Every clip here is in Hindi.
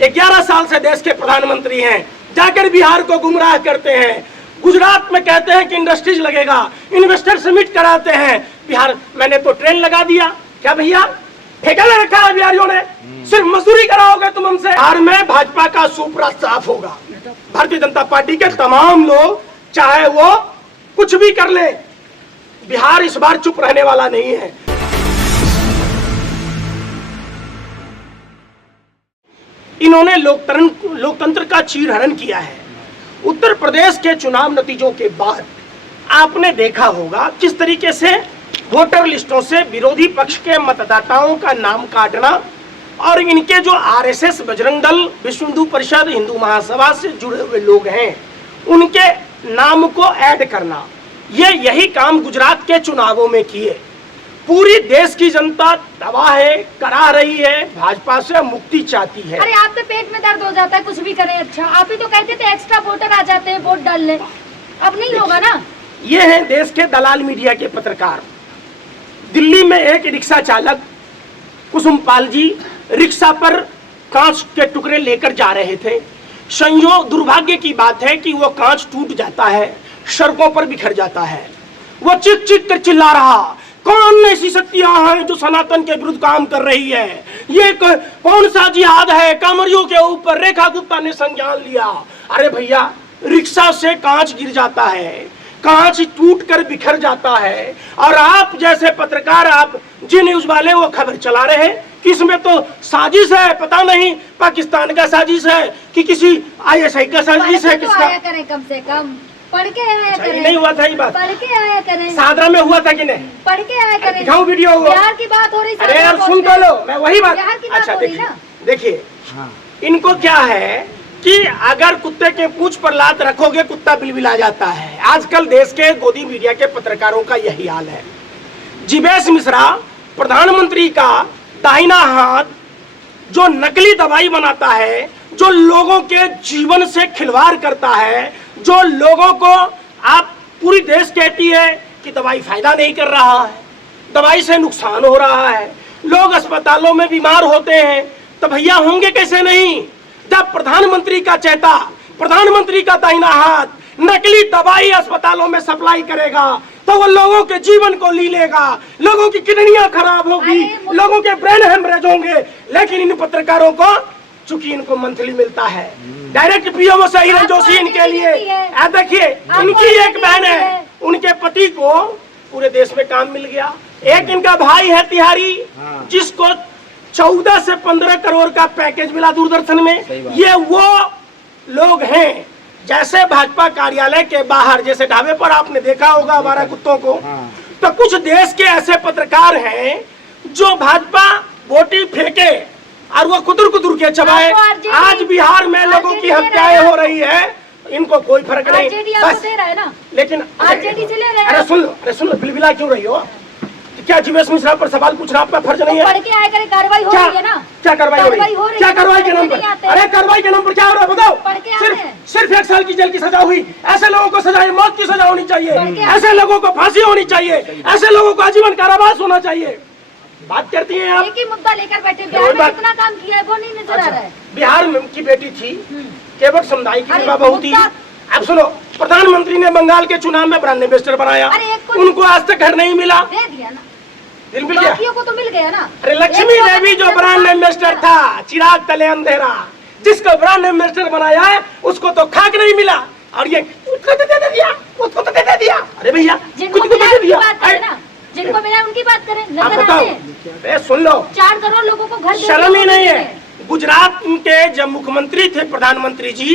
11 साल से देश के प्रधानमंत्री हैं, जाकर बिहार को गुमराह करते हैं। गुजरात में कहते हैं कि इंडस्ट्रीज लगेगा, इन्वेस्टर समिट कराते हैं। बिहार मैंने तो ट्रेन लगा दिया, क्या भैया ठेका ले रखा है बिहारियों ने? सिर्फ मजदूरी कराओगे तुम हमसे। बिहार में भाजपा का सुपड़ा साफ होगा। भारतीय जनता पार्टी के तमाम लोग चाहे वो कुछ भी कर ले, बिहार इस बार चुप रहने वाला नहीं है। इन्होंने लोकतंत्र का चीरहरण किया है। उत्तर प्रदेश के चुनाव नतीजों के बाद आपने देखा होगा किस तरीके से वोटर लिस्टों से विरोधी पक्ष के मतदाताओं का नाम काटना और इनके जो आरएसएस, बजरंग दल, विश्व हिंदू परिषद, हिंदू महासभा से जुड़े हुए लोग हैं उनके नाम को ऐड करना, यही काम गुजरात के चुनावों में किए। पूरी देश की जनता दवा है, करा रही है, भाजपा से मुक्ति चाहती है। अरे आप तो पेट में दर्द हो जाता है कुछ भी करें। अच्छा आप ही तो कहते थे एक्स्ट्रा वोटर आ जाते हैं वोट डालने, अब नहीं होगा ना। ये हैं देश के दलाल मीडिया के पत्रकार। दिल्ली में एक रिक्शा चालक कुसुमपाल जी रिक्शा पर कांच के टुकड़े लेकर जा रहे थे। संयोग दुर्भाग्य की बात है कि वो कांच टूट जाता है, सड़कों पर बिखर जाता है। वो चीख चीख कर चिल्ला रहा, कौन ऐसी शक्तियां हैं जो सनातन के विरुद्ध काम कर रही है? ये कौन सा जिहाद है? कांवरियों के ऊपर रेखा गुप्ता ने संज्ञान लिया। अरे भैया, रिक्शा से कांच गिर जाता है, कांच टूट कर बिखर जाता है, और आप जैसे पत्रकार, आप जी न्यूज वाले वो खबर चला रहे हैं कि इसमें तो साजिश है। पता नहीं पाकिस्तान का साजिश है कि किसी आईएसआई का साजिश है। किसका करें, कम से कम पढ़ के आया करें। नहीं हुआ था ये बात, पढ़ के आया करें। सादरा में हुआ था कि नहीं? पढ़ के आया करें। दिखाऊं वीडियो? बिहार की बात हो रही। अरे यार सुन तो लो, मैं वही बात। अच्छा देखिए, इनको क्या है कि अगर कुत्ते के पूंछ पर लात रखोगे कुत्ता बिलबिला जाता है। आजकल देश के गोदी मीडिया के पत्रकारों का यही हाल है। जीवेश मिश्रा प्रधानमंत्री का दाहिना हाथ, जो नकली दवाई बनाता है, जो लोगों के जीवन से खिलवाड़ करता है, जो लोगों को, आप पूरी देश कहती है कि दवाई फायदा नहीं कर रहा है, दवाई से नुकसान हो रहा है, लोग अस्पतालों में बीमार होते हैं, तो भैया होंगे कैसे नहीं? जब प्रधानमंत्री का चेता, प्रधानमंत्री का दाहिना हाथ नकली दवाई अस्पतालों में सप्लाई करेगा तो वो लोगों के जीवन को ली लेगा, लोगों की किडनियां खराब होगी, लोगों के ब्रेन हेमरेज होंगे। लेकिन इन पत्रकारों को, चूंकि इनको मंथली मिलता है, डायरेक्ट पीएमओ से हिरण जोशी इनके लिए। देखिए, इनकी एक बहन है, उनके पति को पूरे देश में काम मिल गया। एक इनका भाई है तिहारी, जिसको 14 से 15 करोड़ का पैकेज मिला दूरदर्शन में। ये वो लोग हैं जैसे भाजपा कार्यालय के बाहर, जैसे ढाबे पर आपने देखा होगा हमारा कुत्तों को, तो कुछ देश के ऐसे पत्रकार हैं जो भाजपा बोटी फेंके और वो कुदुर के चबाए। आज बिहार में लोगों की हत्याएं हो रही है, इनको कोई फर्क नहीं। बस लेकिन अरे सुन लो, बिलबिला क्यों रही हो? क्या जीवेश मिश्रा पर सवाल पूछना आपका फर्ज नहीं है? पढ़ के आया करें, कार्रवाई हो रही है ना। क्या कार्रवाई हो रही है? क्या कार्रवाई के नाम पर? अरे कार्रवाई के नाम पर क्या हो रहा है बताओ? सिर्फ 1 साल की जेल की सजा हुई। ऐसे लोगों को सजा, मौत की सजा होनी चाहिए, ऐसे लोगों को फांसी होनी चाहिए, ऐसे लोगों को आजीवन कारावास होना चाहिए। बात करती हैं आप, एक ही मुद्दा लेकर बैठे। बिहार में कितना काम किया है वो नहीं नजर आ रहा है। बिहार में की बेटी थी, केवट समुदाय की युवा बहू थी। अब सुनो, प्रधानमंत्री ने बंगाल के चुनाव में ब्रांड एम्बेसडर बनाया, उनको आज तक घर नहीं मिला। दे दिया ना, मिल गया को तो मिल गया ना। अरे लक्ष्मी देवी जो ब्रांड एम्बेसडर था, चिराग तले अंधेरा, जिसको ब्रांड एम्बेसडर बनाया है उसको तो खाक नहीं मिला, और ये उसको तो दे दिया, उसको तो दे दिया। अरे भैया जिनको मिला उनकी बात करें। आप बताओ, सुन लो, 4 करोड़ लोगों को घर शर्म ही नहीं है। गुजरात के जब मुख्यमंत्री थे प्रधानमंत्री जी,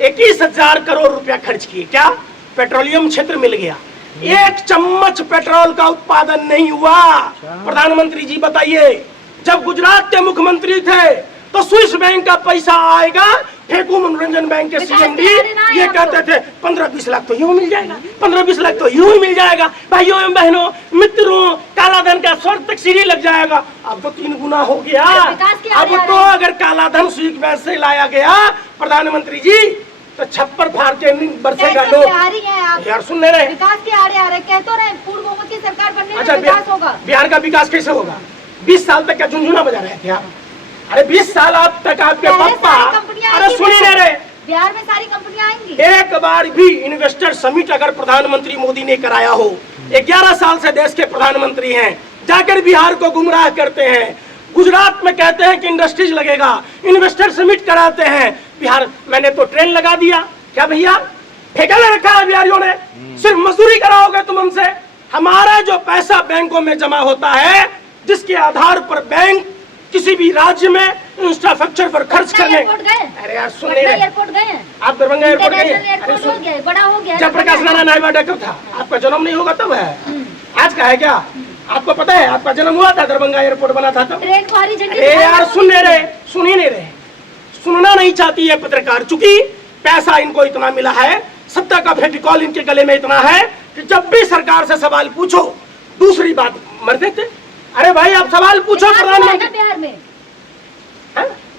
21,000 करोड़ रुपया खर्च किए। क्या पेट्रोलियम क्षेत्र मिल गया? 1 चम्मच पेट्रोल का उत्पादन नहीं हुआ। प्रधानमंत्री जी बताइए, जब गुजरात के मुख्यमंत्री थे तो स्विस बैंक का पैसा आएगा, फेंकू मनोरंजन बैंक के सीएमडी ये कहते थे 15-20 लाख तो यूं मिल जाएगा, 15-20 लाख तो यूं ही मिल जाएगा। भाइयों एवं बहनों, मित्रों, काला धन का स्वर्ग तक सीढ़ी लग जाएगा। अब तो 3 गुना हो गया। अब तो अगर काला धन स्विस बैंक से लाया गया प्रधानमंत्री जी, तो छप्पर फाड़ के बरसेगा लोग। यार सुन ले रहे, विकास के आड़े आ रहे, कह तो रहे पूर्व बहुमत की सरकार बनने में विकास होगा। बिहार का विकास कैसे होगा? 20 साल तक क्या झुनझुना बजा रहे थे आप? अरे 20 साल आप तक आपके पापा, अरे सुनिए ना रे, बिहार में सारी कंपनियां आएंगी। एक बार भी इन्वेस्टर समिट अगर प्रधानमंत्री मोदी ने कराया हो, 11 साल से देश के प्रधानमंत्री हैं, जाकर बिहार को गुमराह करते हैं। गुजरात में कहते हैं कि इंडस्ट्रीज लगेगा, इन्वेस्टर समिट कराते हैं। बिहार मैंने तो ट्रेन लगा दिया, क्या भैया ठेका ले रखा है बिहारियों ने? सिर्फ मजदूरी कराओगे तुम हमसे? हमारा जो पैसा बैंकों में जमा होता है, जिसके आधार पर बैंक किसी भी राज्य में इंफ्रास्ट्रक्चर पर खर्च करने। अरे यार सुन ले, एयरपोर्ट गए आप? दरभंगा एयरपोर्ट गए? बड़ा हो गया। जयप्रकाश नारायण नायडू कब था? आपका जन्म नहीं होगा तब है, आज का है क्या? आपको पता है आपका जन्म हुआ था, दरभंगा एयरपोर्ट बना था तब? अरे यार सुन ले रहे, सुन ही नहीं रहे, सुनना नहीं चाहती है पत्रकार। चूंकि पैसा इनको इतना मिला है, सत्ता का फेविकॉल इनके गले में इतना है कि जब भी सरकार से सवाल पूछो दूसरी बात मर देते। अरे भाई आप सवाल पूछो प्रधानमंत्री। बिहार में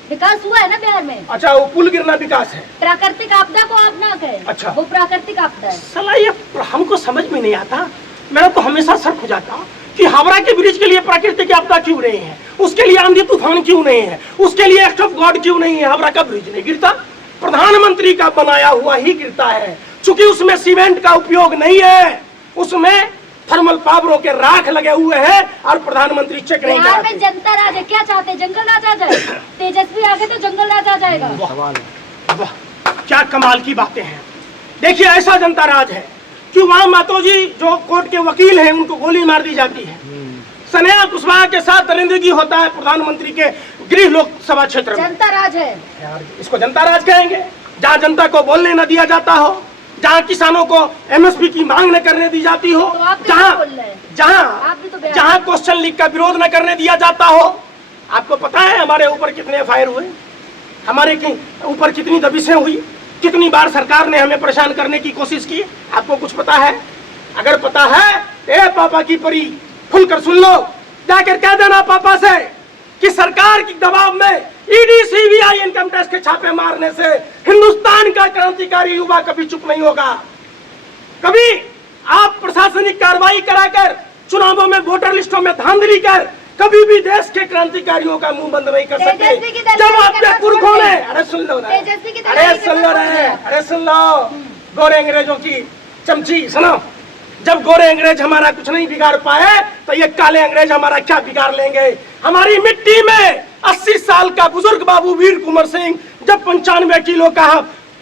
विकास हुआ है ना बिहार में? अच्छा, वो पुल गिरना विकास है? प्राकृतिक आपदा को आप ना कहें। अच्छा, वो प्राकृतिक आपदा है। सला ये हमको समझ में नहीं आता। मेरा तो हमेशा सर हो जाता कि हावड़ा के ब्रिज के लिए प्राकृतिक आपदा क्यों नहीं है, उसके लिए आंधी तूफान क्यों नहीं है, उसके लिए एक्ट ऑफ गॉड क्यों नहीं है? हावड़ा का ब्रिज नहीं गिरता, प्रधानमंत्री का बनाया हुआ ही गिरता है। चूंकि उसमें सीमेंट का उपयोग नहीं है, उसमें थर्मल पावरों के राख लगे हुए हैं और प्रधानमंत्री चेक नहीं बिहार में जनता राज है, क्या चाहते हैं? जंगल राज आ जाए? तेजस्वी आगे तो जंगल राज आ जाएगा। वाह, क्या कमाल की बातें हैं। देखिए ऐसा जनता राज है कि वहाँ मातो जी जो कोर्ट के वकील हैं उनको गोली मार दी जाती है। स्नेहा कुशवाहा के साथ दरिंदगी होता है प्रधानमंत्री के गृह लोकसभा क्षेत्र में। जनता राज है यार, इसको जनता राज कहेंगे? जहाँ जनता को बोलने न दिया जाता हो, जहाँ किसानों को एमएसपी की मांग न करने दी जाती हो, जहाँ क्वेश्चन लीक का विरोध न करने दिया जाता हो। आपको पता है हमारे ऊपर कितने फायर हुए, हमारे ऊपर कितनी दबिशें हुई, कितनी बार सरकार ने हमें परेशान करने की कोशिश की? आपको कुछ पता है? अगर पता है, ए पापा की परी खुलकर सुन लो, जाकर कह देना पापा से कि सरकार के दबाव में ईडी सीबीआई इनकम टैक्स के छापे मारने से हिंदुस्तान का क्रांतिकारी युवा कभी चुप नहीं होगा। कभी आप प्रशासनिक कार्रवाई कराकर, चुनावों में वोटर लिस्टों में धांधली कर कभी भी देश के क्रांतिकारियों का मुंह बंद नहीं कर सकते। जब आपके पुरखों ने, अरे सुन लो ना, अरे सुन लो रे, अरे सुन लो, गोरे अंग्रेजों की चमची सुनो, जब गोरे अंग्रेज हमारा कुछ नहीं बिगाड़ पाए तो ये काले अंग्रेज हमारा क्या बिगाड़ लेंगे? हमारी मिट्टी में 80 साल का बुजुर्ग बाबू वीर कुंवर सिंह जब 95 किलो का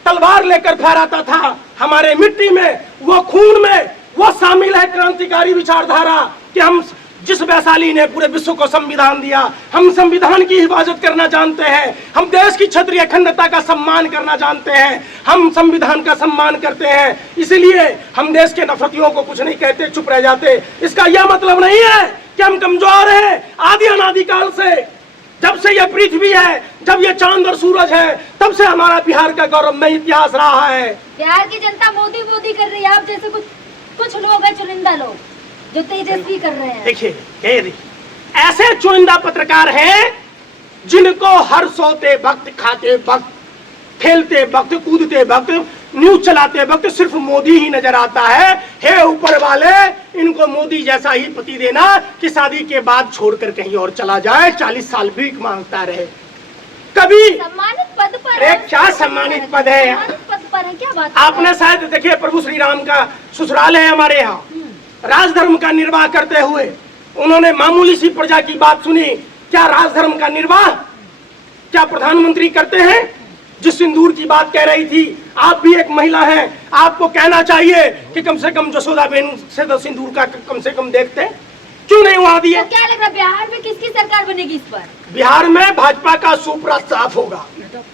तलवार लेकर फहराता था, हमारे मिट्टी में, वो खून में वो शामिल है क्रांतिकारी विचारधारा कि हम जिस वैशाली ने पूरे विश्व को संविधान दिया, हम संविधान की हिफाजत करना जानते हैं, हम देश की क्षेत्रीय अखंडता का सम्मान करना जानते हैं, हम संविधान का सम्मान करते हैं, इसलिए हम देश के नफरतियों को कुछ नहीं कहते, चुप रह जाते। इसका यह मतलब नहीं है कि हम कमजोर हैं। आदि अनादिकाल से, जब से यह पृथ्वी है, जब ये चांद और सूरज है, तब से हमारा बिहार का गौरवमय इतिहास रहा है। बिहार की जनता मोदी मोदी कर रही है, आप जैसे कुछ लोग हैं, चुनिंदा लोग जो तेजस्वी कर रहे हैं। देखिए ऐसे चुनिंदा पत्रकार हैं जिनको हर सोते वक्त, खाते वक्त, खेलते वक्त, कूदते वक्त, न्यूज चलाते वक्त सिर्फ मोदी ही नजर आता है। हे ऊपर वाले, इनको मोदी जैसा ही पति देना कि शादी के बाद छोड़कर कहीं और चला जाए, 40 साल भीख मांगता रहे। कभी सम्मानित पद पर है, क्या सम्मानित पद है? पद पर है, क्या बात? आपने शायद देखिए प्रभु श्री राम का ससुराल है हमारे यहाँ, राजधर्म का निर्वाह करते हुए उन्होंने मामूली सी प्रजा की बात सुनी। क्या राजधर्म का निर्वाह क्या प्रधानमंत्री करते हैं? जिस सिंदूर की बात कह रही थी, आप भी एक महिला हैं, आपको कहना चाहिए कि कम से कम जसोदा बहन से तो सिंदूर का कम से कम देखते, क्यों नहीं वहां दिए? तो क्या लग रहा है बिहार में किसकी सरकार बनेगी इस पर? बिहार में भाजपा का सुपड़ा साफ होगा।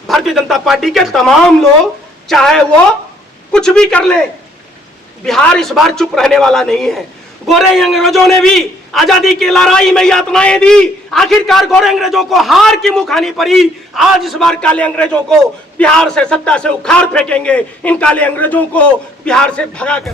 भारतीय जनता पार्टी के तमाम लोग, चाहे वो कुछ भी कर ले, बिहार इस बार चुप रहने वाला नहीं है। गोरे अंग्रेजों ने भी आजादी की लड़ाई में यातनाएं दी, आखिरकार गोरे अंग्रेजों को हार की मुंह खानी पड़ी। आज इस बार काले अंग्रेजों को बिहार से, सत्ता से उखाड़ फेंकेंगे। इन काले अंग्रेजों को बिहार से भगा कर